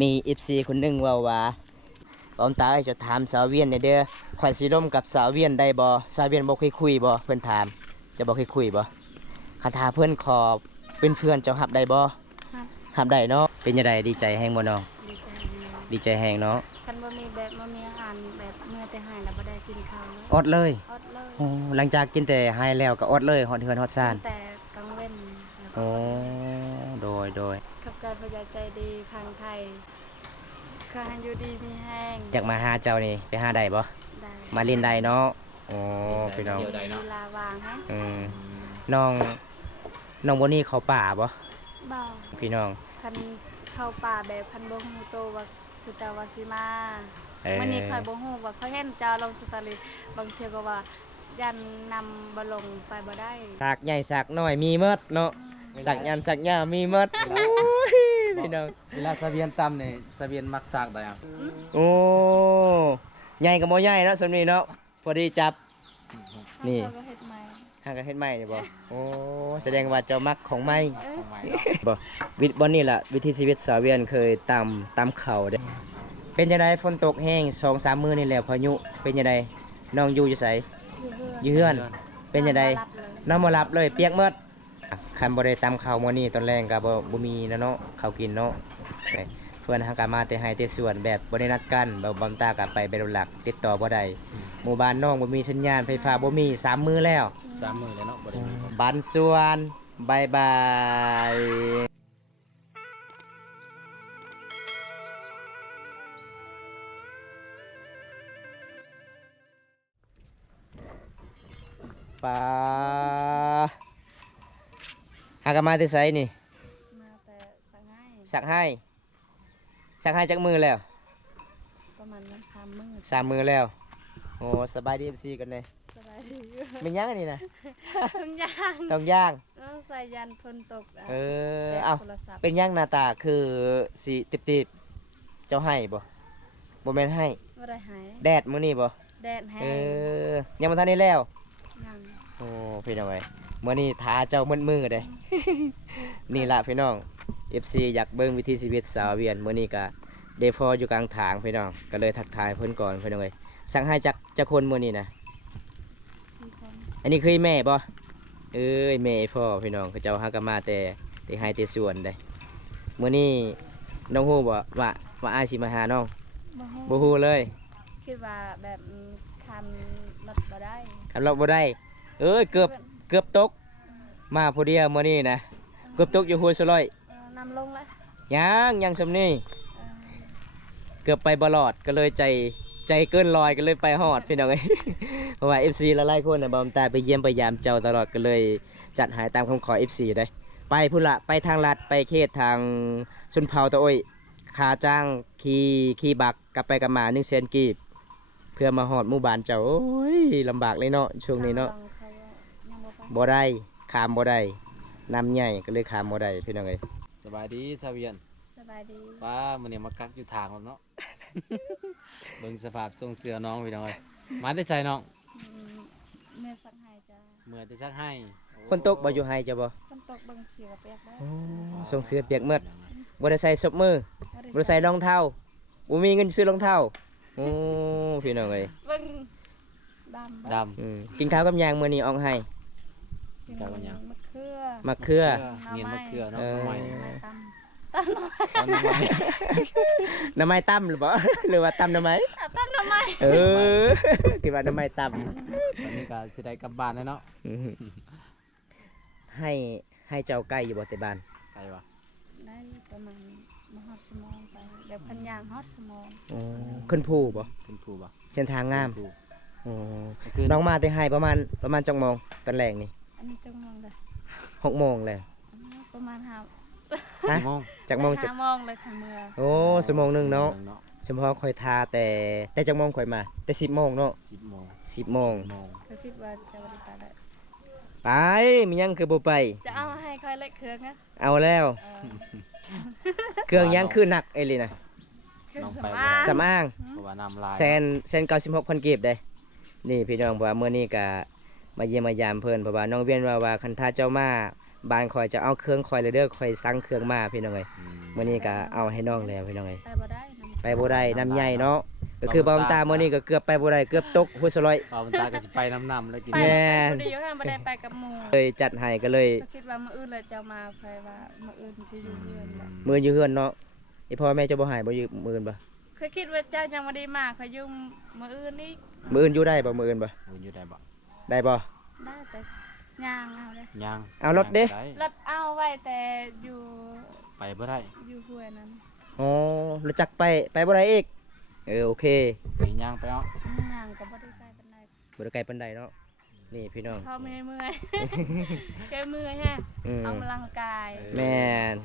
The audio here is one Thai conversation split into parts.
มี FC คนหนึงว่าบอมตาจะถามสาวเวียนเด้อข่อยสิร่วมกับสาวเวียนได้บ่สาวเวียนบ่เคยคุยบ่เพิ่นถามจะบ่เคยคุยบ่คันถ้าเพิ่นขอเป็นเพื่อนเจ้ารับได้บ่รับได้เนาะเป็นจังไดดีใจแฮงบ่น้องดีใจแฮงเนาะคันบ่มีแบบบ่มีอาหารแบบเมื่อแต่หายแล้วบ่ได้กินข้าวเลย อดเลย อดเลย โอ้หลังจากกินแต่หายแล้วก็อดเลยฮอดเฮือนฮอดซ่าน แต่กลางเว้นแล้วก็ โอ้โดย กับการประหยัดใจดีทางไทยคือให้อยู่ดีมีแห้ง อยากมาหาเจ้านี่ไปหาได้บ่ ได้ มาเล่นได้เนาะโอ้พี่น้อง มีเวลาวางให้ น้องบ่นี่เขาป่าบ่ เบา พี่น้อง คันเข้าป่าแบบคันบ่ฮู้โตว่าสุตาวาสิมา เออ มื้อนี้ค่อยบ่ฮู้ว่าเขาเห็นเจ้าลงสตอรี่บางเทื่อก็ว่ายันนำบ่ลงไปบ่ได้ สากใหญ่สากน้อยมีหมดเนาะสากยันสากยาวมีหมดโอ้ยพี่น้อง เวลาสะเบียนต่ำเนี่ยสะเบียนมักซากได้อ่ะ โอ้ใหญ่ก็บ่ใหญ่เนาะสำนี้เนาะพอดีจับ นี่ เขาก็เฮ็ดใหม่ หากะเฮ็ดใหม่นี่บ่โอ้แสดงว่าเจ้ามักของใหม่ ของใหม่เนาะ บ่วิธีบ่นี่ล่ะวิถีชีวิตสาวเวียนเคยตามเขาเด้เป็นจังไดฝนตกแห้ง 2-3 มื้อนี่แหละพายุเป็นจังไดน้องอยู่ไส อยู่เฮือน อยู่เฮือนเป็นจังได รับเลย น้ำมารับเลยเปียกหมดคันบ่ได้ตำข้าวมื้อนี้ตอนแรกก็บ่มีนะเนาะข้าวกินเนาะเพื่อนหากนมาแต่ให้แต่ส่วนแบบบ่ได้นัดกันบ่บำตาก็ไปเป็นหลักติดต่อบ่ได้หมู่บ้านน้องบ่มีสัญญาณไฟฟ้าบ่มี3มื้อแล้ว 3 มื้อแล้วเนาะบ่ได้มี บันส่วนบายบาย ปลาหากนมาแต่ไสนี่ มาแต่สังให้ สักให้จักมือแล้ว ประมาณนั้น3มื้อ 3 มือแล้วโอ้สบายดี FC กันเลย สบายดีอยู่ เป็นยังอันนี้นะ ทุกอย่าง ต้องย่าง ต้องใส่ยันฝนตก เออ แต่ เอ้า โทรศัพท์ เป็นยังหน้าตาคือสีติบๆเจ้าให้บ่บ่แม่นให้ บ่ได้หาย แดดมื้อนี้บ่ แดดแห้ เอง ยังบ่ทันได้แล้ว ยัง โอ้พี่น้องเอ้ยมื้อนี้ท้าเจ้ามืดๆเด้ นี่ล่ะพี่น้อง FC อยากเบิ่งวิถีชีวิตสาวเวียนมื้อนี้ก็ได้พออยู่กลางทางพี่น้องก็เลยทักทายเพิ่นก่อนพี่น้องเอ้ยสั่งให้จักคนมื้อนี้นะ 4 คน อันนี้คือแม่บ่เอ้ยแม่พ่อพี่น้องเขาเจ้าหากันมาแต่ให้แต่ส่วนได้มื้อนี้น้องฮู้บ่ว่าอ้ายสิมาหาน้อง บ่ฮู้ บ่ฮู้เลย คิดว่าแบบคันรถบ่ได้ คันเราบ่ได้เอ้ยเกือบตกมาผู้เดียวมื้อนี้นะเกือบตกอยู่ห้วยสลอย นำลงแล้ว ยังซำนี้ เออ เกือบไปบ่รอดก็เลยใจเกินลอยก็เลยไปฮอดพี่น้องเอ้ย เพราะว่า FC หลายๆคนน่ะบ่ตาไปเยี่ยมไปยามเจ้าตลอดก็เลยจัดหายตามคำขอ FC ได้ไปพุ่นละไปทางลัดไปเขตทางชนเผ่าตะโอ้ยค่าจ้างขี่บักกลับไปกลับมา100,000กีบเพื่อมาฮอดหมู่บ้านเจ้าโอ้ยลำบากเลยเนาะช่วงนี้เนาะ ทงเขาว่ายังบ่ไป บ่ได้ขามบ่ได้น้ำใหญ่ก็เลยขามบ่ได้พี่น้องเอ้ย สบายดีสะเบียน สบายดี ป้ามื้อนี้มากักอยู่ทางแล้วเนาะ เบิ่งสภาพทรงเสื้อน้องพี่น้องเอ้ยมาได้ใส่น้อง อืมแม่สักให้จ้า เมื่อได้ซักให้โอ้ คนตกบ่อยู่ไห้จ้ะบ่ ฝนตกเบิ่งเสียเปียกได้ ส่งเสื้อเปียกหมดบ่ได้ใส่ซบมือบ่ได้ใส่รองเท้าบ่มีเงินซื้อรองเท้าโอ้พี่น้องเอ้ย เบิ่งดำ ดำ กินข้าวกับหยางมื้อนี้ออกให้ กิน ข้าวกับหยัง มะเขือ มะเขือ เมียนมะเขือเนาะ เออ ใหม่ ไม้ตำ ตอนนี้ใหม่ หน้ำไม้ตํหรือบ่ หรือว่าตำหน้ำไม้ ตำทำไม เออ คิดว่าหน้ำไม้ตำ ตอนนี้ก็สิได้กลับบ้านแล้วเนาะ ให้เจ้าไก่อยู่บ่แต่บ้าน ไกลวะ ได้ประมาณมฮอดชั่วโมงไปเดี๋ยวพันยางฮอดชั่วโมง ขึ้นภูบ่ ขึ้นภูบ่ เส้นทางงาม ขึ้นภู อ๋อ คือ น้องมาแต่ให้ประมาณจังโมงตอนแรกนี่ อันนี้จังมองเลย 6 โมงเลย อันนี้ประมาณห้า ฮะ 4 โมง จักโมงจัก ห้าโมงเลยค่ะเมื่อ โอ้ชั่วโมงหนึงเนาะ เนาะ เฉพาะค่อยทาแต่จักโมงค่อยมา แต่10 โมงเนาะ 10 โมง 10 โมง โมง ก็คิดว่าจะบริการได้ ไปมียังคือบ่ไป จะเอาให้ค่อยเล็กเครื่องนะ เอาแล้ว เออ เครื่องยังคือหนักเอหลีนะ เครื่อง น้อง ส ไป มาง สำอาง เพราะว่าน้ำลาย แสน96,000กีบเด้นี่พี่น้องบอกว่ามื้อนี้ก็มาเยี่ยมมายามเพิ่นเพราะว่าน้องเวียนว่าคันถ้าเจ้ามา บ้านคอยจะเอาเครื่องคอยเลยเด้อคอยสั่งเครื่องมาพี่น้องเอ้ยมื้อนี้ก็เอาให้น้องแล้วพี่น้องเอ้ย ไปบ่ได้นำ ไปบ่ได้น้ำใหญ่เนาะก็คือบ่าวตามื้อนี้ก็เกือบไปบ่ได้เกือบตกห้วยสลอย เอาบรรดาก็สิไปน้ำแล้วกิน ไป แม่ คนเดียวท่านบ่ได้ไปกับหมู่ เลยจัดให้ก็เลย ก็คิดว่ามื้ออื่นเลยจะมาไปว่ามื้ออื่นสิอยู่เรือนแหละ มื้ออยู่เฮือนเนาะอีพ่อแม่จะบ่ให้บ่อยู่มื้ออื่นบ่ เคยคิดว่าเจ้ายังบ่ได้มาขอยุ่งมื้ออื่นอีก มื้ออื่นอยู่ได้บ่มื้ออื่นบ่ มึงอยู่ได้บ่ ได้บ่ ได้แต่ย่างเอาเลย ย่าง เอารถเด้ ย่างก็ รถเอาไว้แต่อยู่ ไปบ่ได้ อยู่ห้วยนั้น อ๋อรู้จักไปบ่ได้อีกโอเค ไปย่างไปเอา ย่างก็บ่ได้ไกลปานใด บ่ได้ไกลปานใดเนาะนี่พี่น้อง พอเมื่อยแกเมื่อยแฮะ อืม ออกกำลังกาย แม่น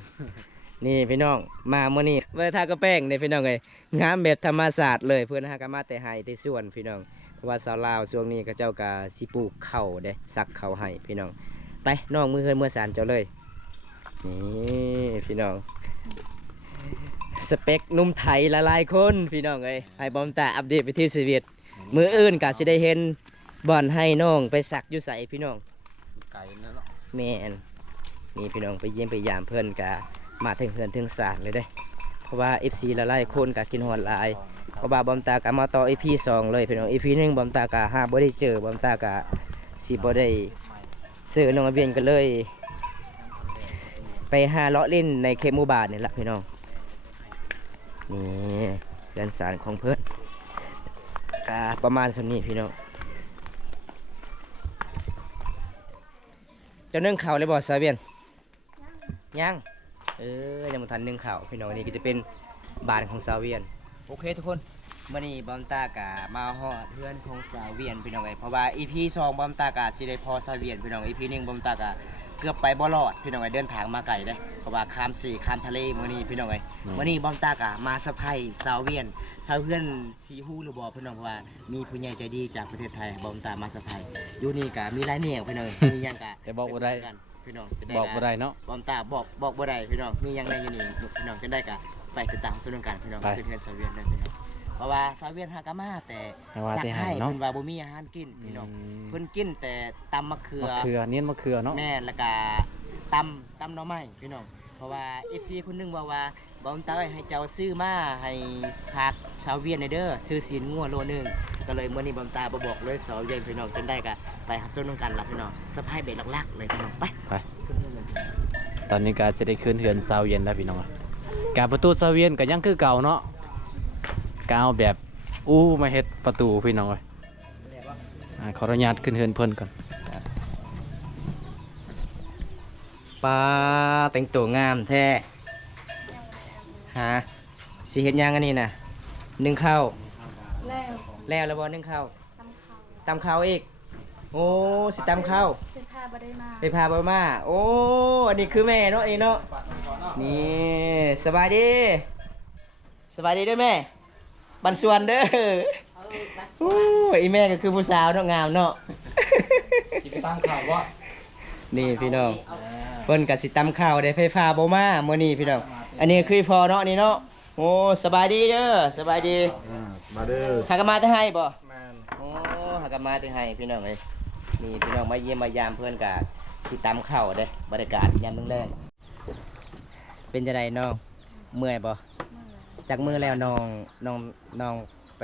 นี่พี่น้องมามื้อนี้เวลาทากระแป้งนี่พี่น้องเอ้ยงามแบบธรรมศาสตร์เลยเพิ่นหากันมาแต่ไห้แต่สวนพี่น้องเพราะว่าชาวลาวช่วงนี้ก็เจ้าก็สิปลูกข้าวเด้สักข้าวให้พี่น้องไปน้องมือเฮือนมือสารเจ้าเลยนี่พี่น้องสเปคหนุ่มไทยหลายๆคนพี่น้องเอ้ยให้บอมตาอัปเดตไปที่ชีวิตมื้ออื่นก็สิได้เห็นบ่อนให้น้องไปสักอยู่ไสพี่น้อง ไก่นั่นเนาะ แม่นนี่พี่น้องไปเยี่ยมไปยามเพื่อนกะมาถึงเฮือนถึงศาลเลยเด้ เพราะว่า FC ละลายคนกะกินฮอดหลายเพราะว่าบอมตากะมาต่อ EP 2เลยพี่น้อง EP 1บอมตากะหาบ่ได้เจอบอมตากะสิบ่ได้ซื้อน้องอาเบียนก็เลย ไปหาเลาะเล่นในเขตหมู่บ้านนี่ล่ะพี่น้องนี่เรือนศาลของเพิ่นกะประมาณส่ำนี้พี่น้องเจ้านึ่งข้าวเลยบ่ซาเบียน ยังยังบ่ทันนึ่งข้าวพี่น้องนี่ก็จะเป็นบ้านของสาวเวียนโอเคทุกคนมื้อนี้บอมตากะมาฮอดเพื่อนของสาวเวียนพี่น้องเอ้ยเพราะว่า EP 2บอมตากะสิได้พอสาวเวียนพี่น้อง EP 1บอมตากะเกือบไปบ่รอดพี่น้องเอ้ยเดินทางมาไกลเด้เพราะว่าข้ามสีข้ามทะเลมื้อนี้พี่น้องเอ้ยมื้อนี้บอมตากะมาเซอร์ไพรส์สาวเวียนสาวเพื่อนสิฮู้หรือบ่พี่น้องเพราะว่ามีผู้ใหญ่ใจดีจากประเทศไทยบอมตามาเซอร์ไพรส์อยู่นี่กะมีหลายแนวพี่น้องมีหยังกะ แต่บอกบ่ได้ พี่น้องจะ บอกบ่ได้เนาะ บอมตาบอกบ่ได้พี่น้องมีหยังไงอยู่นี่พี่น้องจะได้กะไปติดตามสนุกกันพี่น้อง ไป เพื่อนๆสาวเวียนได้พี่น้องเพราะว่าสาวเวียนหากะมาแต่ ให้ว่า สัก แต่ให้ ให้ เนาะ เพิ่นว่าบ่มีอาหารกินพี่น้องเพิ่นกินแต่ตำมะเขือ มะเขือเน้นมะเขือเนาะ แม่นแล้วก็ตำหน่อไม้พี่น้องเพราะว่า FC คนหนึงว่าบอมตาให้เจ้าซื้อมาให้พักสาวเวียนหน่อยเด้อซื้อศีลงัวโลนึงก็เลยมื้อนี้บอมตาบ่บอกเลยสาวเวียนพี่น้องจนได้กะไปรับสนุกกันล่ะพี่น้องสะพายเบ็ดหลักๆเลยพี่น้องไป ไปตอนนี้ก็สิได้ขึ้นเฮือนซาวเย็นแล้วพี่น้องกาประตูซาวเย็นก็ยังคือเก่าเนาะกาวแบบมาเฮ็ดประตูพี่น้องเอ้ยขออนุญาตขึ้นเฮือนเพิ่นก่อน ปลาแต่งตัวงามแท้ฮะสิเฮ็ดหยังอันนี้น่ะนึ่งข้าว แล้ว แล้วบ่นึ่งข้าว ตำข้าว ตำข้าวอีกโอ้สิตำข้าว สิพาบ่ได้มา ไปพาบ่มาโอ้อันนี้คือแม่เนาะเนาะนี่สบายดีสบายดีเด้อแม่บันส่วนเด้อโอ้อีแม่ก็คือผู้สาวเนาะงามเนาะ สิไปตั้งข่าวว่า นี่พี่น้องเพิ่นก็สิตำข้าวได้ไฟฟ้าบ่มามื้อนี้พี่น้องอันนี้คือพอเนาะนี่เนาะโอ้สบายดีเด้อสบายดี มาเด้อ หากนมาแต่ให้บ่โอ้หากนมาแต่ให้พี่น้องเอ้ยนี่พี่น้องมาเยี่ยมมายามเพิ่นก็สิตำข้าวเด้บรรยากาศยามแรงๆเป็นจังไดน้องเมื่อยบ่ เมื่อย จากมือแล้วน้องไป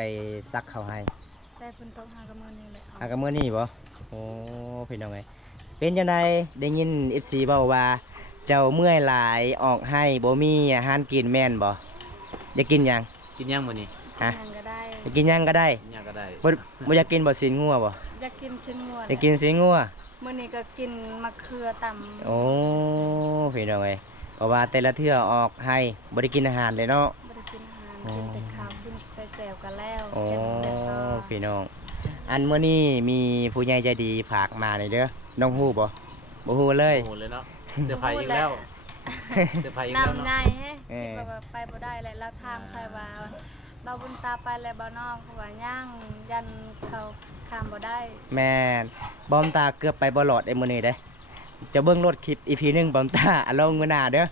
ซักข้าวให้ แต่เพิ่นตกหากับมื้อนี้เลย หากนมื้อนี้บ่โอ้พี่น้องเอ้ยเป็นจังไดได้ยิน FC เว้าว่าเจ้าเมื่อยหลายออกให้บ่มีอาหารกินแม่นบ่อยากกินหยัง กินยังมื้อนี้ ฮะ ยังก็ได้ อยากกินหยังก็ได้ กินยังก็ได้ บ่อยากกินบ่สินงัวบ่ อยากกินชิ้นงัว อยากกินสินงัว มื้อนี้ก็กินมะเขือตำ โอ้พี่น้องเอ้ยเพราะว่าแต่ละเทื่อออกให้บ่ได้กินอาหารเลยเนาะ บ่ได้กินอาหาร อ๋อ กินแต่ข้าวกินแต่แจ่วกันแล้ว โอ้ เก็บแต่ข้าว พี่น้องอันมื้อนี้มีผู้ใหญ่ใจดีฝากมานี่เด้อน้องฮู้บ่บ่ฮู้เลย โอ้โหเลยเนาะเซอร์ไพรส์อีกแล้วเซอร์ไพรส์อีกแล้ว น้ำให เนาะ ญ่เฮ้คิดว่าไปบ่ได้เลยแล้วทางไปว่าเราบุญตาไปแล้วบ่น้องเพราะว่าย่างยันเขาข้ามบ่ได้ แม่นบอมตาเกือบไปบ่รอดไอ้มื้อนี้เด้จะเบิ่งรถคลิป EP 1บอมตาอะลงมื้อหน้าเด้อ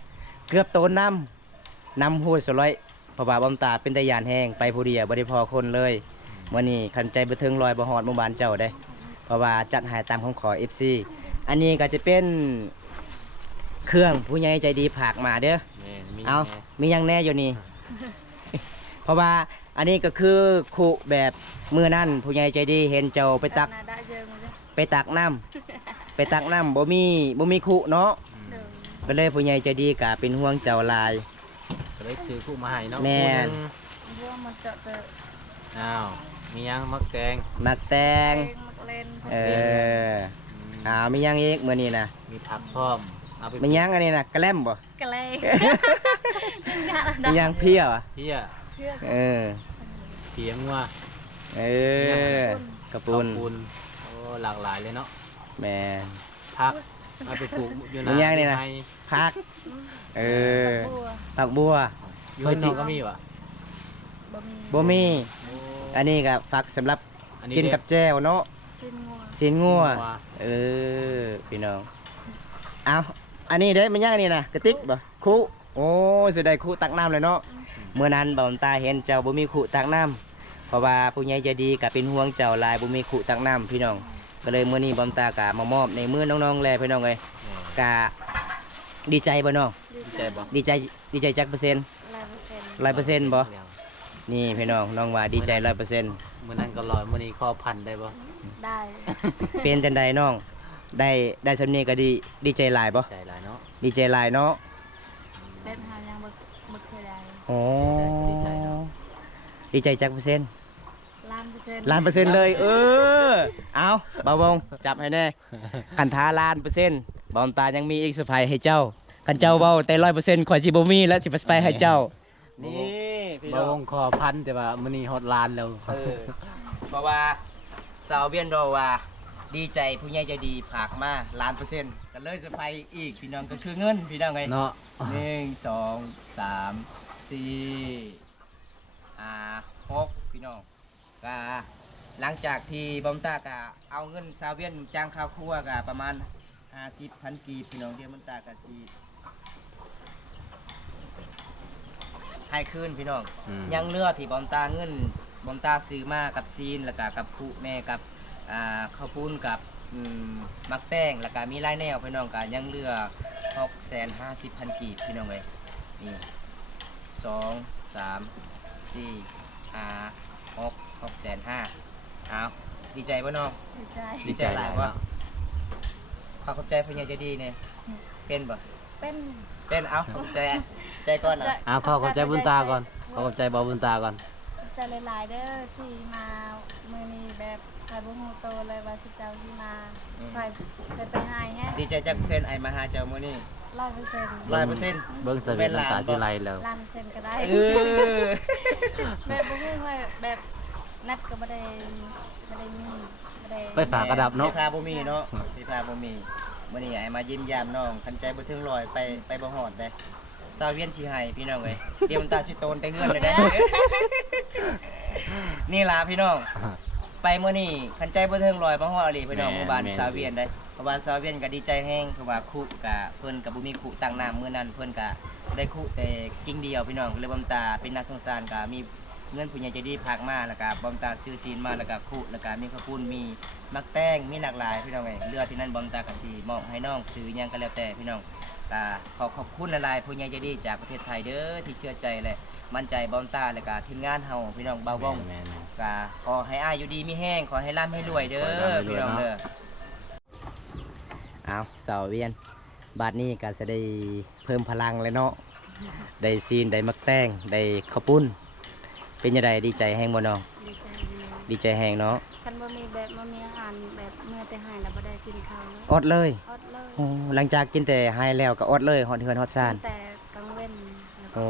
เกือบโตนนำฮู้สลอยเพราะว่าบอมตาเป็นตาย่านแห้งไปผู้เดียวบ่ได้พอคนเลยมื้อนี้คันใจบ่ถึง100บ่ฮอดหมู่บ้านเจ้าเด้เพราะว่าจัดให้ตามคำขอ FC อันนี้ก็จะเป็น เครื่องผู้ใหญ่ใจดีผากมาเด้อ แม่นมี เอา แน่ มียังแน่อยู่นี่ เพราะว่าอันนี้ก็คือคุแบบมือนั่นผู้ใหญ่ใจดีเห็นเจ้าไปตัก นาได้เยอะมั้งจ้ะ ไปตักน้ำ ไปตักน้ำบ่มีคุเนาะ เดิม ก็เลยผู้ใหญ่ใจดีกะเป็นห่วงเจ้าหลาย ก็เลยซื้อคู่มาให้เนาะ แม่น คู่หง บัวมันเจาะเจอ อ้าวมียังมักแตง มักแตง เองมักเล่น เออมียังอีกมื้อนี้นะ มีผักพร้อมเอาไป มียังอันนี้นะกระแลมบ่ กะเลย มียังเพี้ยวะ เพี้ย เพื่อ เออ เพียงว่า เออกระปุน ปุนโอ้หลากหลายเลยเนาะ แม่น ผักเอาไปปลูกอยู่ มียังนี่นะ ให้ พัก เออ บัว ผักบัว อยู่ให้น้องก็มีวะ บะหมี่ บ่มี โอ้ อันนี้ก็ผักสำหรับ อันนี้ กินกับแจ่วเนาะ กินงัว ซีนงัวเออพี่น้องเอาอันนี้เด้มันยังอันนี้นะกระติกบ่คุโอ้สิได้คุตักน้ำเลยเนาะเมื่อนั้นบ่าวตาเห็นเจ้าบ่มีคุตักน้ำเพราะว่าผู้ใหญ่ใจดีก็เป็นห่วงเจ้าหลายบ่มีคุตักน้ำพี่น้องก็เลยมื้อนี้บ่าวตาก็มามอบในมือน้องๆแลพี่น้องเอ้ย แม่ ก็ดีใจบ่น้อง ดีใจบ่ ดีใจจักเปอร์เซ็นต์ 100%บ่นี่พี่น้องน้องว่าดีใจ 100% มื้อนั้นก็ลอยมื้อนี้ข้อพันได้บ่ ได้ เป็นจังใดน้องได้สำนี้ก็ดีใจหลายบ่ ใจหลายเนาะ ดีใจหลายเนาะ เล่นหายังบึกเท่าใด โอ้ ดีใจเนาะ ดีใจจักเปอร์เซ็นต์ 1,000,000 ล้านเปอร์เซ็นต์เลย เอาบ่าววงจับให้แน่คันท้าล้านเปอร์เซ็นต์บ่าวตายังมีอีกเซอร์ไพรส์ให้เจ้าคันเจ้าเว้าแต่100%ข่อยสิบ่มีแล้วสิไปให้เจ้า นี่พี่ บ่ น้อ ว ง งคอพันแต่ว่ามื้อนี้ฮอดล้านแล้ว เพราะว่าสาวเวียนดอว่าดีใจผู้ใหญ่ใจดีฝากมา1,000,000%ก็เลยเซอร์ไพรส์อีกพี่น้องก็คือเงินพี่น้องไง เนาะ 1 2 3 4 6พี่น้องก็หลังจากที่บอมตาก็เอาเงินซาเวียนจ้างข้าวครัวก็ประมาณ50,000 กีบพี่น้องเดียวบอมตาก็สิให้คืนพี่น้อง ยังเหลือที่บอมตาเงินบอมตาซื้อมากับซีนแล้วก็กับผู้แม่กับข้าวปุ้นกับมักแป้งแล้วก็มีลายแนวพี่น้องก็ยังเหลือ650,000 กีบพี่น้องเอ้ยนี่2 3 4 5 6,650,000เอาดีใจบ่น้อง ดีใจ ดีใจหลายบ่ขอบใจผู้ใหญ่ใจดีเนี่ยเป็นบ่ เป็น เป็นเอาขอบใจก่อนนะ เอาขอบใจบุญตาก่อนขอบใจบ่าวบุญตาก่อน ใจหลายๆเด้อที่มามื้อนี้แบบใครบ่ฮู้โตเลยว่าสิเจ้าที่มาใครไปหายแฮะ ดีใจจักเซนไอมาหาเจ้ามื้อนี้ 100% 100% เบิ่งสเวียนน้ำตาสิไหลแล้ว 1,000,000ก็ได้ เออ แบบบ่ฮู้ว่าแบบนัดก็บ่ได้มีบ่ได้ ไปฝากกระดับเนาะ ที่พาบ่มีเนาะที่พาบ่มีมื้อนี้ไอมายิ้มยามน้องคันใจบ่ถึงร้อยไปบ่ฮอดเด้ซาเวียนสิให้พี่น้องเอ้ยเดี๋ยวมันตาสิโตนแต่เฮือนเลยเด้ นี่ล่ะพี่น้อง ไปมื้อนี้คันใจบ่ถึงร้อยบ่ฮอดอีหลีพี่น้องหมู่บ้านซาเวียนได้หมู่บ้านซาเวียนก็ดีใจแฮงเพราะว่าคุกะเพิ่นก็บ่มีคุตั้งน้ำมื้อนั้นเพิ่นก็ได้คุแต่กิ่งเดียวพี่น้องเลยบำตาเป็นน่าสงสารก็มีเงินผู้ใหญ่ใจดีพากมาแล้วก็บำตาซื้อซีนมาแล้วก็คุแล้วก็มีข้าวปุ้นมีมักแป้งมีหลากหลายพี่น้องเอ้ยเรือที่นั่นบำตาก็สิมอบให้น้องซื้อหยังก็แล้วแต่พี่น้องก็ขอบคุณหลายๆผู้ใหญ่ใจดีจากประเทศไทยเด้อที่เชื่อใจและมั่นใจบำตาแล้วก็ทีมงานเฮาพี่น้องเบาบ้อง แม่น ก็ขอให้อ้ายอยู่ดีมีแห้งขอให้ร่ำให้รวยเด้อพี่น้องเด้อเอาเสาเวียนบาทนี้ก็จะได้เพิ่มพลังเลยเนาะได้ซีนได้มักแตงได้ข้าวปุ้นเป็นยังไงดีใจแห้งบ่น้อง ดีใจดี ดีใจแห้งเนาะ คันบ่มีแบบบ่มีอาหารแบบเมื่อแต่หายแล้วบ่ได้กินข้าวเลย อดเลย อดเลย โอ้หลังจากกินแต่ไฮแล้วก็อดเลยฮอดเฮือนฮอดซ่าน แต่กลางเว้นแล้วก็ โอ้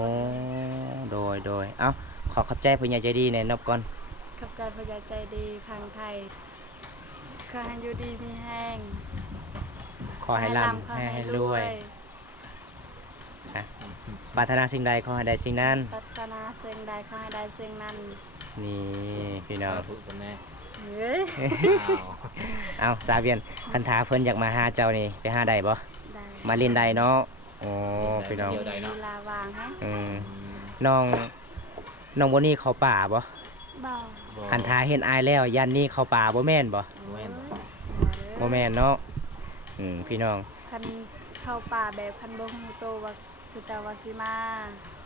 โดยเอ้าขอบใจผู้ใหญ่ใจดีแน่นบก่อน ขับใจประหยัดใจดีพังไทยขอให้อยู่ดีมีแห้ง ขอให้ร่ำให้รวยปรารถนาสิ่งใดขอให้ได้สิ่งนั้น ปรารถนาสิ่งใดขอให้ได้สิ่งนั้น นี่พี่น้อง สาธุกันแน่ เฮ้ย อ้าว เอาซาเวียนคันท้าเพิ่นอยากมาหาเจ้านี่ไปหาได้บ่ ได้ มาเล่นได้เนาะโอ้พี่น้อง มีเวลาวางฮะ อืมน้องบ่นี่เขาป่าบ่ บ่ คันท้าเห็นอายแล้วยันนี่เขาป่าบ่แม่นบ่ แม่น บ่แม่นเนาะพี่น้อง คัน เข้าป่าแบบคันบ่ฮู้โตว่าสุตาวาสิมา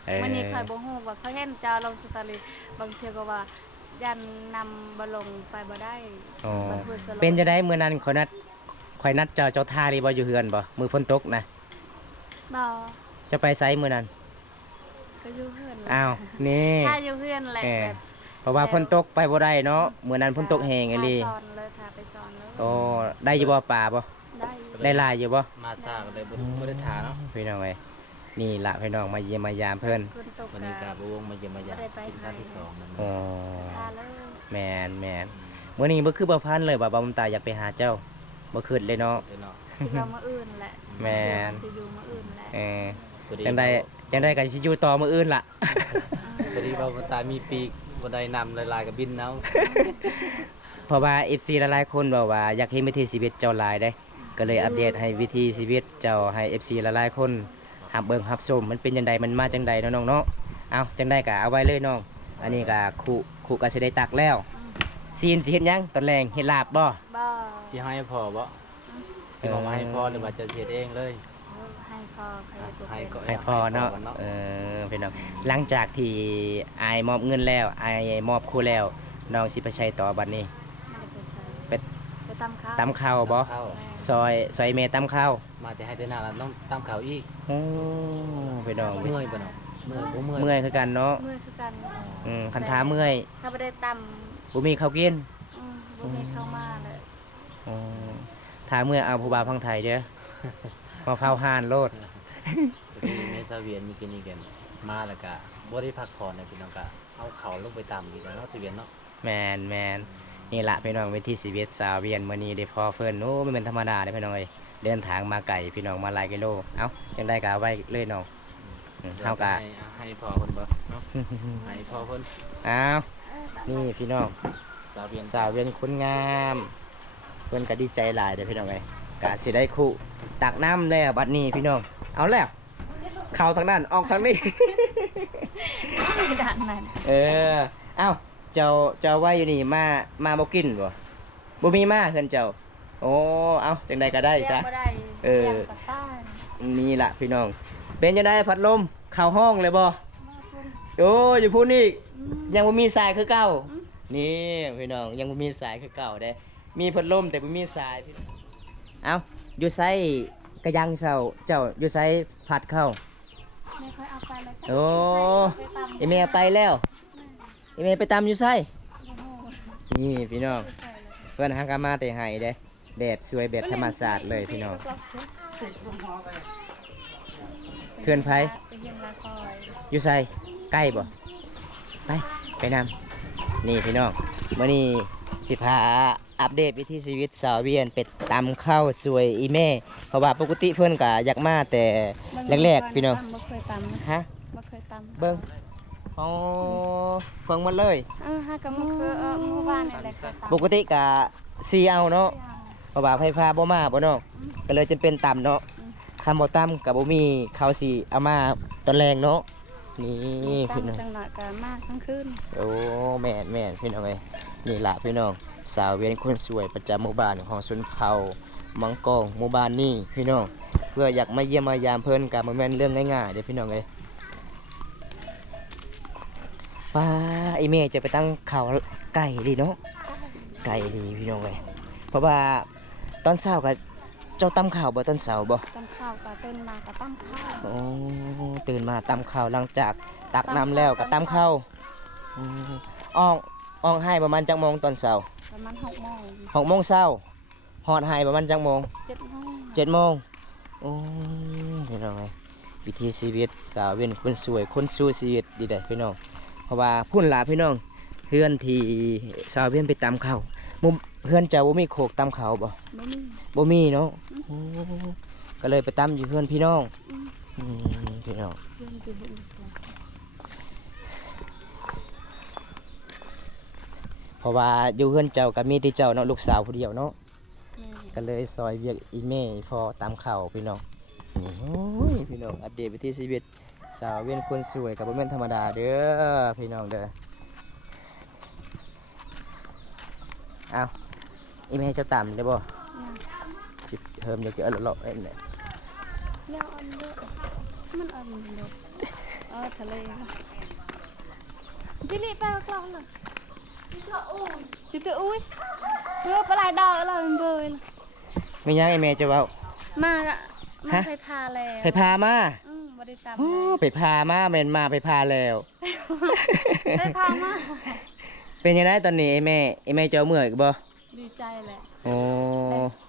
เออ มื้อนี้ค่อยบ่ฮู้ว่าเขาเห็นเจ้าลงสตอรี่บางเทื่อก็ว่ายันนำบ่ลงไปบ่ได้ อ๋อ บ่ฮู้สโล เป็นจะได้มื้อนั้นข่อยนัดเจ้าท่าดีบ่อยู่เฮือนบ่มื้อฝนตกนะ บ่ จะไปไสมื้อนั้น ก็อยู่เฮือนแหละ อ้าวนี่ ถ้าอยู่เฮือนแหละ เออ แบบ เพราะว่าฝนตกไปบ่ได้เนาะมื้อนั้นฝนตกแฮงอีหลี ถ้าสอนเลยถ้าไปสอนเลย โอ้ได้อยู่บ่ป่าบ่ ได้อยู่ ได้หลายอยู่บ่ มาซ่าก็เลยบ่ได้ทาเนาะ พี่น้องเอ้ยนี่ล่ะพี่น้องมาเยี่ยมมายามเพิ่น ฝนตก วันนี้ก็บ่วงมาเยี่ยมมายาม บ่ได้ไป กินข้าวที่สองนั่น อ๋อ ทาเลย แม่นมื้อนี้บ่คือบ่พันเลยว่าบ่าวตาอยากไปหาเจ้าบ่คิดเลยเนาะ เนาะ คิดว่ามื้ออื่นแหละ แม่น สิอยู่มื้ออื่นแหละ เออจังได้ก็สิอยู่ต่อมื้ออื่นล่ะ พอดีว่ามันตายมีปีกบ่ได้นำลายๆกับบินเอา เพราะว่า FC หลายๆคนบอกว่าอยากเห็นวิถีชีวิตเจ้าหลายได้ ก็เลยอัปเดตให้วิถีชีวิตเจ้าให้ FC หลายๆคนหับเบิ่งหับชมมันเป็นจังไดมันมาจังไดเนาะน้องเนาะเอาจังไดก็เอาไว้เลยน้องอันนี้ก็ครูก็สิได้ตักแล้วซีนสิเฮ็ดหยังตอนแรงเฮ็ดลาบบ่ บ่ สิให้พ่อบ่สิเอามาให้พ่อหรือว่าจะเฮ็ดเองเลย ให้พ่อใครตัว ให้ เป็น ก็ ให้พ่อเนาะพี่น้องหลังจากที่อายมอบเงินแล้วอายมอบครูแล้วน้องสิไปใช้ต่อบัดนี้ ไม่ได้ไปใช้ ไป ไปตำข้าว ตำข้าวบ่ ข้าว ซอยแม่ตำข้าว มาแต่ให้แต่หน้าแล้วต้องตามข้าวอีก โอ้พี่น้อง เมื่อยบ่เนาะเมื่อยบ่เมื่อย เมื่อยคือกันเนาะ เมื่อยคือกัน คันท้าเมื่อย ถ้าไม่ได้ต บ่มีข้าวกิน ำบ่มีเข้ามาเลย อ๋อท้าเมื่อยเอาผู้บ่าวพังไทยเด้อ มาเฝ้าห่านโลด มีเมซาเวียนมีกินอีกกันมาแล้วก็บ่ได้พักผ่อนนะพี่น้องก็เอาเขาลงไปตามอีกแล้วเนาะสิเวียนเนาะ แมนนี่ละพี่น้องวิธีชีวิตสาวเวียนมื้อนี้ได้พอเพิ่นโอ้มันเป็นธรรมดาเด้อพี่น้องเอ้ยเดินทางมาไกลพี่น้องมาหลายกิโลเอ้าจังได้ก็เอาไว้เลยน้องเฮาก็ ให้พ่อเพิ่นบ่เนาะให้พ่อเพิ่น อ้าวนี่พี่น้อง สาวเวียน สาวเวียนคนงามเพิ่นก็ดีใจหลายเด้อพี่น้องเอ้ยก็สิได้คู่ตักน้ำแล้วบัดนี้พี่น้องเอาแล้วเข้าทางนั้นออกทางนี้ ด่านนั้น เออเอ้าเจ้าไว้อยู่นี่มาบ่กินบ่บ่มีมาเพิ่นเจ้าโอ้เอ้าจังใดก็ได้ซะ บ่ได้ เออ เรียกกับต้าน นี่ล่ะพี่น้องเป็นจังไดพัดลมเข้าห้องเลยบ่ มาคุณ โอ้อยู่พูดนี่ อืม ยังบ่มีสายคือเก่า อืม นี่พี่น้องยังบ่มีสายคือเก่าเด้มีพัดลมแต่บ่มีสายพี่เอ้าอยู่ไสกระยังเซาเจ้าอยู่ไสพัดเข้า ไม่ค่อยเอาไปเลยจ้ะ โอ้ ไปตำ ไอแม่ไปแล้วไอแม่ไปตามอยู่ไส โอ้โห นี่พี่น้อง ไปใส่เลย เพื่อนฮักอามาแต่ให้เด้แบบสวยแบบธรรมศาสตร์เลยพี่น้องเพื่อนไผ ไปเฮียงละคอย อยู่ไสใกล้บ่ไปนำนี่พี่น้องมื้อนี้สิพาอัปเดตวิถีชีวิตสาวเวียนเป็ดตำข้าวสวยอีแม่เพราะว่าปกติเพื่อนก็อยากมาแต่แรกๆพี่น้อง บ่เคยตำนะ ฮะ บ่เคยตำ เบิ่งอ๋อฟังหมดเลย ฮะก็บ่เคยหมู่บ้านนี่แหละเคยตำ ปกติก็ซีเอาเนาะเพราะว่าไฟฟ้าบ่มาบ่เนาะก็เลยจำเป็นตำเนาะคำบ่ตำก็บ่มีข้าวสิเอามาตอนแรงเนาะนี่พี่น้อง ตำจังหวะก็มากทั้งคืน โอ้แม่นพี่น้องเอ้ยนี่ล่ะพี่น้องสาวเวียนคนสวยประจำหมู่บ้านของชนเผ่ามังกรหมู่บ้านนี้พี่น้องเพื่ออยากมาเยี่ยมมายามเพิ่นก็บ่แม่นเรื่องง่ายๆเด้อพี่น้องเอ้ยป้าไอ้แม่จะไปตั้งข้าวไก่ดีเนาะไก่ดีพี่น้องเอ้ยเพราะว่าตอนเช้าก็เจ้าตำข้าวบ่ตอนเช้าบ่ ตอนเช้าก็ตื่นมาก็ตำข้าว โอ้ตื่นมาตำข้าวหลังจากตักน้ำแล้วก็ตำข้าวอืมอ่องให้ประมาณจักโมงตอนเช้า ประมาณ6 โมง 6 โมงเช้าฮอดให้ประมาณจักโมง 7 โมง 7 โมงโอ้พี่น้องเอ้ยวิถีชีวิตสาวเวียนคนสวยคนสู้ชีวิตดีเด้อพี่น้องเพราะว่าพุ่นล่ะพี่น้องเพื่อนที่สาวเวียนไปตำข้าวหมู่เพื่อนเจ้าบ่มีโขกตำข้าวบ่ บ่มี บ่มีเนาะโอ้ก็เลยไปตำอยู่เพื่อนพี่น้อง อืม พี่น้อง เรื่องที่บ่มี เพราะว่าอยู่เพื่อนเจ้าก็มีแต่เจ้าเนาะลูกสาวผู้เดียวเนาะ แม่ ก็เลยซอยเวียกอีเม่พอตามข่าวพี่น้องนี่โอ้ยพี่น้องอัปเดตวิถีชีวิตสาวเวียนคนสวยกับบ่แม่นธรรมดาเด้อพี่น้องเด้อเอาอีเม่เจ้าตามได้บ่ ยัง จิตเฮิมอยากจะเอาเลาะๆเอ้ยเนี่ย แล้วอันเยอะมันอันเยอะทะเลจิลิไปกลางเลยจิตอุ้ยเพื่อปลายดอกเราเป็นเบย มียังไอ้แม่จะเว้า มาไปพาแล้ว ไปพามา บริษัท โอ้ไปพามาแม่นมาไปพาแล้ว ไปพามา เป็นยังไงตอนนี้ไอ้แม่เจ้าเมื่อยบ่ ดีใจแหละ โอ้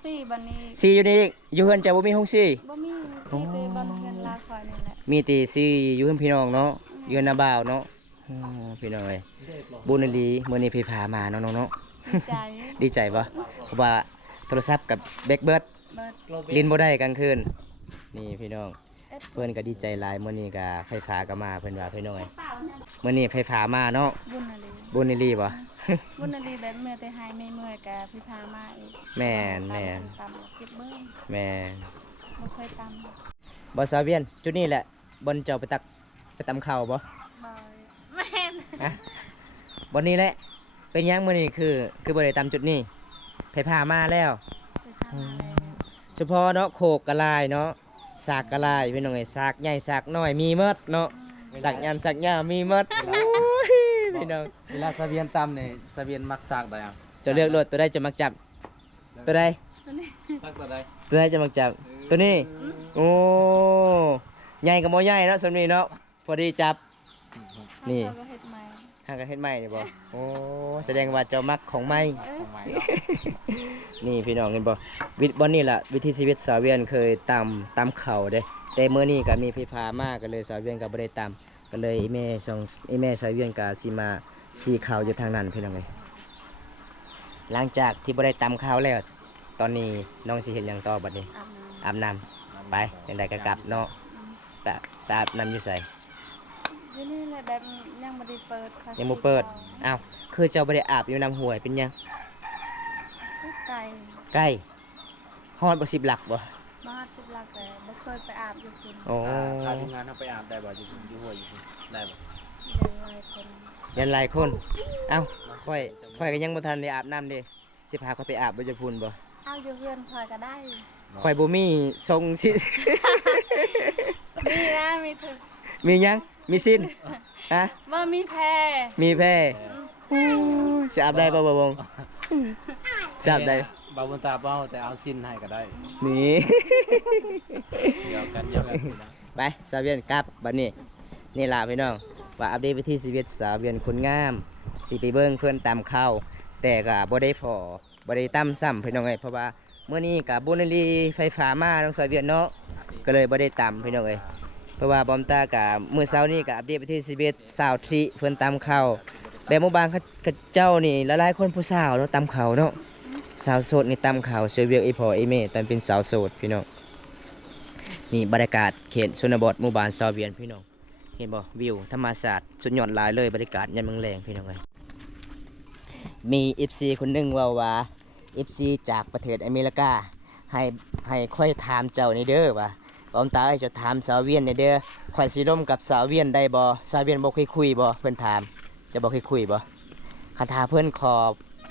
สี่บันนี้ ซีอยู่นี่อยู่เฮือนเจ้าบ่มีห้องซี บ่มีสี่ไปบันเงินลาคอยนี่แหละ มีแต่ซีอยู่เฮือนพี่น้องเนาะอยู่เฮือนนาบ่าวเนาะอ๋อพี่น้องเอ้ยบุญดีมื้อนี้ไปพามาเนาะเนาะ ดีใจ ดีใจบ่เพราะว่าโทรศัพท์กับแบล็คเบิร์ด เบิด ลิ้นบ่ได้กลางคืนนี่พี่น้อง เอ็ด เพิ่นก็ดีใจหลายมื้อนี้ก็ไฟฟ้าก็มาเพิ่นว่าพี่น้องเอ้ยมื้อนี้ไฟฟ้ามาเนาะ บุญอะไร บุญดีบ่ บุญอะไรแบบเมื่อแต่หายไม่เมื่อยกับพี่พามาอีก แม่น ตำเก็บเบิ้ง แม่น บ่เคยต บ่สาวเวียนจุดนี้แหละบนเจ้าไปตำข้าวบ่ ำบ่อยแม่น ฮะบนนี้แหละเป็นหยังมื้อนี้คือบ่ได้ตำจุดนี้ไฟฟ้ามาแล้ว พี่พามาแล้ว เฉพาะเนาะโขกกะลายเนาะสากกะลายพี่น้องเอ้ยสากใหญ่สากน้อยมีหมดเนาะสากยันสากยาวมีหมดโอ้ยพี่น้อง เวลาสะเวียนตำเนี่ยสะเวียนมักซากได้อ่ะ จะเลือกรถตัวใดจะมักจับตัวใด ตัวนี้ ซักตัวใด ตัวใดจะมักจับตัวนี้โอ้ใหญ่กับบ่ใหญ่เนาะสำนี้เนาะพอดีจับ นี่ เราก็เฮ็ดใหม่ หางกันเฮ็ดใหม่นี่บ่โอ้แสดงว่าเจ้ามักของใหม่ ของใหม่เนาะ นี่พี่น้องเห็นบ่วิทย์บ่นี่ล่ะวิถีชีวิตสาวเวียนเคยตำข้าวเด้แต่มื้อนี้ก็มีไฟฟ้ามาก็เลยสาวเวียนก็บ่ได้ตำก็เลยอีแม่สาวเวียนก็สิมาสีข้าวอยู่ทางนั้นพี่น้องเอ้ยหลังจากที่บ่ได้ตำข้าวแล้ว ตอนนี้น้องสิเฮ็ดหยังต่อบัดนี้ อาบน้ อาบน้ำไปจังไดก็กลับเนาะ ำ ไปอาบน้ำอยู่ไส ที่นี่แหละแบบยังบ่ได้เปิดค่ะ ยังบ่เปิดอ้าวคือเจ้าบ่ได้อาบอยู่น้ำห้วยเป็นหยัง ไก่ ใกล้ฮอดบ่10หลักบ่ มาสิบลักแต่บ่เคยไปอาบอยู่คุณ โอ้ ถ้าทีมงานเอาไปอาบได้บ่อยู่หัวอยู่ได้บ่ เดินหลายคน ยันหลายคนเอ้าค่อยก็ยังบ่ทันได้อาบน้ำเด้สิพาเขาไปอาบบ่จะพูนบ่ เอาอยู่เพื่อนคอยก็ได้ ข่อยบ่มีทรงสิ มีนะมีถึง มีหยังมีสิ้นฮะ ว่ามีแพร มีแพร่สิอาบได้บ่บ่บงสิอาบได้ บ่าวบนตาเบ้าแต่เอาสิ้นให้ก็ได้ นี่ เดี๋ยวกันนะ ไปสาวเวียนกลับบัดนี้นี่ล่ะพี่น้องว่าอัปเดตวิถีชีวิตสาวเวียนคนงามสิไปเบิ่งเพื่อนตามข้าวแต่ก็บ่ได้พอบ่ได้ตำซ้ำพี่น้องเอ้ยเพราะว่ามื้อนี้ก็บุญรีไฟฟ้ามาน้องสาวเวียนเนาะก็เลยบ่ได้ตำพี่น้องเอ้ยเพราะว่าบอมตาก็มื้อเช้านี้ก็อัปเดตวิถีชีวิตสาวทริเพิ่นตำข้าวแบบหมู่บ้านเขาเจ้านี่หลายๆคนผู้สาวเนาะตำข้าวเนาะสาวโสดนี่ตำข้าวช่วยเวียกอีพ่ออีแม่ตอนเป็นสาวโสดพี่น้อง นี่บรรยากาศเขตชนบทหมู่บ้านซอเวียนพี่น้องเห็นบ่วิวธรรมศาสตร์สุดยอดหลายเลยบรรยากาศยามแรงๆพี่น้องเลยมี FC คนหนึงว่า FC จากประเทศอเมริกาให้ค่อยถามเจ้าในเด้อว่าบอมตาเอ้ยจะถามสาวเวียนในเด้อข่อยสิร่วมกับสาวเวียนได้บ่สาวเวียนบ่เคยคุยบ่เพิ่นถามจะบ่เคยคุยบ่คันถ้าเพิ่นขอ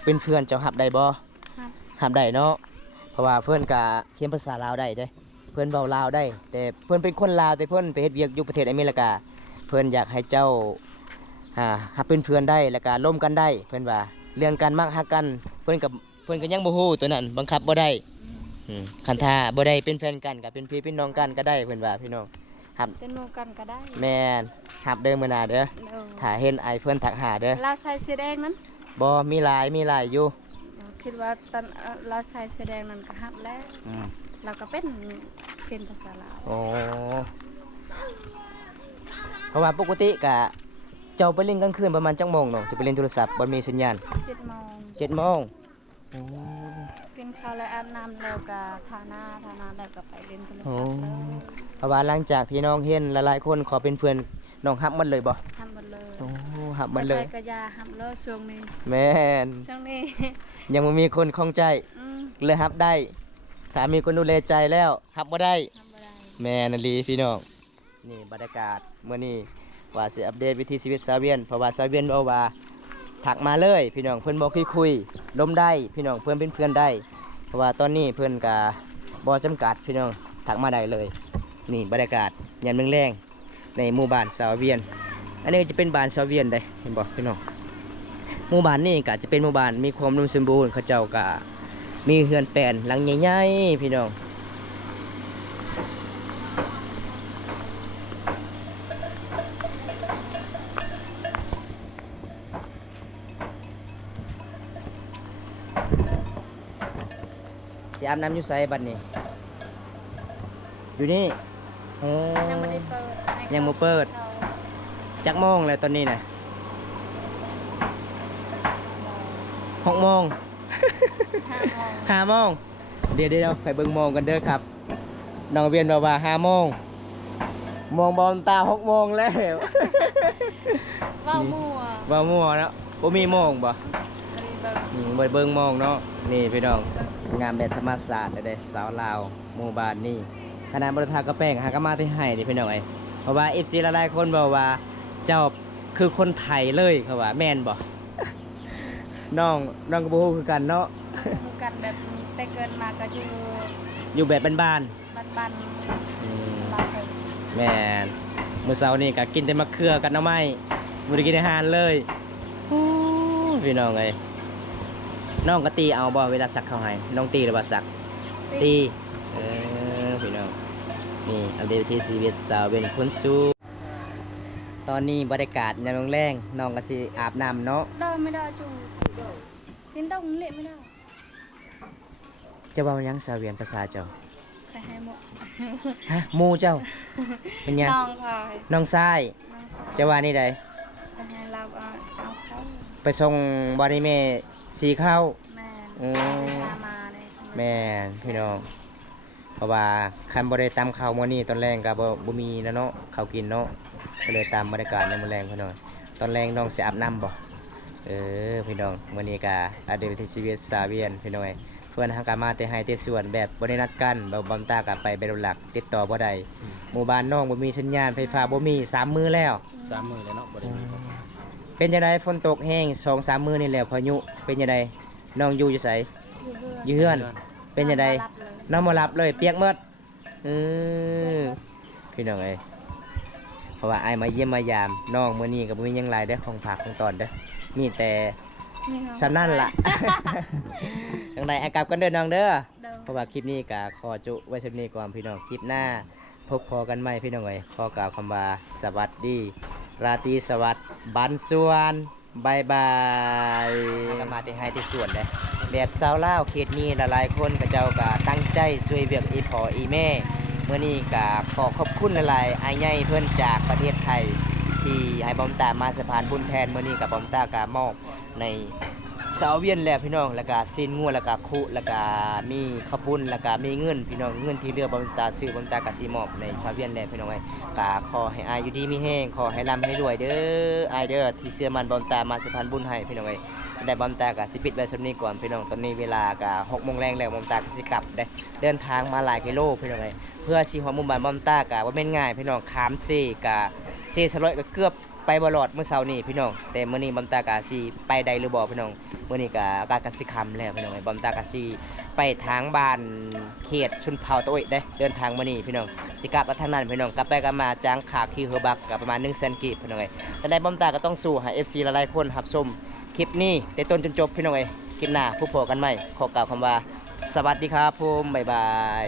เป็นเพื่อนเจ้ารับได้บ่ ครับ รับได้เนาะเพราะว่าเพิ่นก็เขียนภาษาลาวได้เด้ เพื่อนเบาลาวได้ แต่เพื่อนเป็นคนลาวแต่เพื่อนไปเฮ็ดเวียกอยู่ประเทศอเมริกา เพื่อนอยากให้เจ้าหักเป็นเพื่อนได้แล้วก็ร่วมกันได้ เพื่อนว่าเรื่องการมักฮักกันเพื่อนก็ยังบ่ฮู้ตัวนั้นบังคับบ่ได้คันท่าบ่ได้เป็นแฟนกันก็เป็นพี่เป็นน้องกันก็ได้เพื่อนว่าพี่น้องครับ เป็นหนูกันก็ได้ แม่นหับเด้อมื้อหน้าเด้อ เออ ถ้าเห็นไอ้เพื่อนทักหาเด้อ เราใส่เสื้อแดงนั้น บ่มีหลายอยู่ คิดว่าตอนเราใส่เสื้อแดงนั้นก็ฮับแล้ว เราก็เป็นเรียนภาษาลาว โอ้เพราะว่าปกติก็เจ้าไปเล่นกลางคืนประมาณจักโมงเนาะจะไปเล่นโทรศัพท์บ่มีสัญญาณ 7 โมง 7 โมง กินข้าวแล้วอาบน้ำแล้วก็ทาหน้าแล้วก็ไปเรียนโทรศัพ โอ้ ท์เลย เพราะว่าหลังจากที่น้องเห็นหลายๆคนขอเป็นเพื่อนน้องฮับมันเลยบ่ ทำหมดเลย โอ้ฮับมันเลย ใส่กระยาทำเลยช่วงนี้ แม่น ช่วงนี้ ยังบ่มีคนคล่องใจ อืม เลยฮับได้ถ้ามีคนดูแลใจแล้วฮับบ่ได้ ทำบ่ได้ แม่นอีหลีพี่น้องนี่บรรยากาศมื้อนี้ว่าสิอัปเดตวิถีชีวิตสาวเวียนเพราะว่าสาวเวียนเว้าว่าทักมาเลยพี่น้องเพิ่นบ่คุยล้มได้พี่น้องเพิ่นเป็นเพื่อนได้เพราะว่าตอนนี้เพิ่นก็บ่จำกัดพี่น้องทักมาได้เลย นี่บรรยากาศยามแรงๆในหมู่บ้านสาวเวียนอันนี้จะเป็นบ้านสาวเวียนได้เห็นบ่พี่น้องหมู่บ้านนี่ก็จะเป็นหมู่บ้านมีความอุดมสมบูรณ์เขาเจ้าก็มีเรือนแปลนหลังใหญ่ๆพี่น้องสิอาบน้ำอยู่ไสบัดนี้อยู่นี่โอ้ ยังไม่ได้เปิดให้ ยังบ่เปิด ขา จักโมงแล้วตอนนี้น่ะ6 โมง 5 โมง 5 โมงเดี๋ยวไปเบิ่งโมงกันเด้อครับน้องเวียนบอกว่า5 โมงมองบอลตา6 โมงแล้ว ว่าวมั่ว ว่ามั่วเนาะบ่มีโมงบ่ บ่ได้เบิ่ง บ่ได้เบิ่งโมงเนาะนี่พี่น้องงามแบบธรรมศาสตร์เด้อสาวลาวหมู่บ้านนี่คณะบ่ได้ทากระแป้งหากะมาที่ให้นี่พี่น้องเอ้ยเพราะว่า FC หลายๆคนบอกว่าเจ้าคือคนไทยเลยเขาว่าแม่นบ่ น้องก็บ่ฮู้คือกันเนาะ คือกันแบบแต่เกินมาก็อยู่ อยู่แบบบ้าน บ้าน ๆอืม ๆบ้านเพิ่น แม่นมื้อเช้านี่ก็กินแต่มะเขือกับหน่อไม้บ่ได้กินอาหารเลยอู้พี่น้องเอ้ยน้องก็ตีเอาบ่เวลาซักข้าวให้น้องตีหรือว่าซักตีพี่น้องนี่อัปเดตที่ชีวิตสาวเป็นคนสู้ตอนนี้บรรยากาศยามแรงๆน้องก็สิอาบน้ำเนาะ ได้ไม่ได้จูกินต้องเละไม่ได้ จะเว้าหยังสาวเวียนภาษาเจ้า ใครให้หมด ฮะหมู่เจ้าเป็นหยัง น้องพาย น้องชาย น้องสาว จะว่านี่ใด ใครให้เราเอาเข้า ไปส่งบ่ได้แม่สีข้าว แม่ อืม พามาเลย แม่นพี่น้อง เพราะว่าคันบ่ได้ตามข้าวมื้อนี้ตอนแรงก็บ่มีนะเนาะข้าวกินเนาะก็เลยตามบรรยากาศในมื้อแรงพี่น้องตอนแรงน้องสิอาบน้ำบ่พี่น้องมื้อนี้ก็อัปเดตวิถีชีวิตสาวเวียนพี่น้องเอ้ยเพื่อนทางการมาแต่ให้แต่ส่วนแบบบ่ได้นัดกันบ่บำตาก็ไปเป็นหลักติดต่อบ่ได้หมู่บ้านน้องบ่มีสัญญาณไฟฟ้าบ่มี3มื้อแล้ว 3 มื้อแล้วเนาะบ่ได้มีครับ เป็นจังไดฝนตกแห้ง 2-3 มื้อนี่แหล้วพายุเป็นจังไดน้องอยู่ไส อยู่เพื่อน อยู่เฮือนเป็นจังได รับเลย น้องมารับเลยเปียกหมดพี่น้องเอ้ยเพราะว่าไอ้ายมาเยี่ยมมายามน้องมื้อนี้ก็บ่มีหยังหลายเด้อของฝากของตอนเด้อมีแต่ นี่ค่ะ สำนั่นล่ะ จังได๋กลับกันเด้อน้องเด้อ เดิม เพราะว่าคลิปนี้ก็ขอจุไว้สำนี้ก่อนพี่น้องคลิปหน้าพบพอกันใหม่พี่น้องเอ้ยขอกล่าวคำว่าสวัสดีราตรีสวัสดิ์บันส่วนบายบายก็มาที่ให้ที่ส่วนเด้อแบบสาวลาวเขตนี้หลายๆคนก็เจ้าก็ตั้งใจช่วยเวียกอีพ่ออีแม่เมื่อนี้ก็ขอขอบคุณหลายๆอ้ายใหญ่เพิ่นจากประเทศไทยที่ให้บอมตามาสะพานบุญแทนเมื่อนี้กับบอมตาก็มอบในสาวเวียนแล้วพี่น้องแล้วก็ซีนงัวแล้วก็คุแล้วก็มีข้าวปุ้นแล้วก็มีเงินพี่น้องเงินที่เหลือบอมตาซื้อบอมตาก็สิมอบในสาวเวียนแล้วพี่น้องเอ้ยก็ขอให้อายอยู่ดีมีแห้งขอให้ร่ำให้รวยเด้ออายเด้อที่เชื่อมันบอมตามาสะพานบุญให้พี่น้องเอ้ยได้บอมตาก็สิปิดไว้ส่ำนี้ก่อนพี่น้องตอนนี้เวลาก็6 โมงแรงแล้วบอมตาก็สิกลับเดินทางมาหลายกิโลพี่น้องเอ้ยเพื่อสิฮอดหมู่บ้านบอมตาก็บ่แม่นง่ายพี่น้องขามเซก็เซสลอยก็เกือบไปบ่รอดเมื่อเช้านี้พี่น้องแต่มื้อนี้บอมตากะสิไปได้หรือบ่พี่น้องมื้อนี้ก็อากาศก็สิค่ำแล้วพี่น้องไอ้บอมตากะสิไปทางบ้านเขตชุนเผาตะโอยเดินทางมื้อนี้พี่น้องสิกลับมาทางนั้นพี่น้องกลับไปกลับมาจางขาคีเฮอบักก็ประมาณ100,000กีบพี่น้องเอ้ยแต่ได้บอมตาก็ต้องสู้ให้ FC หลายๆคนรับชมคลิปนี้แต่ต้นจนจบพี่น้องเอ้ยคลิปหน้าพบกันใหม่ขอกล่าวคำว่าสวัสดีครับผมบ๊ายบาย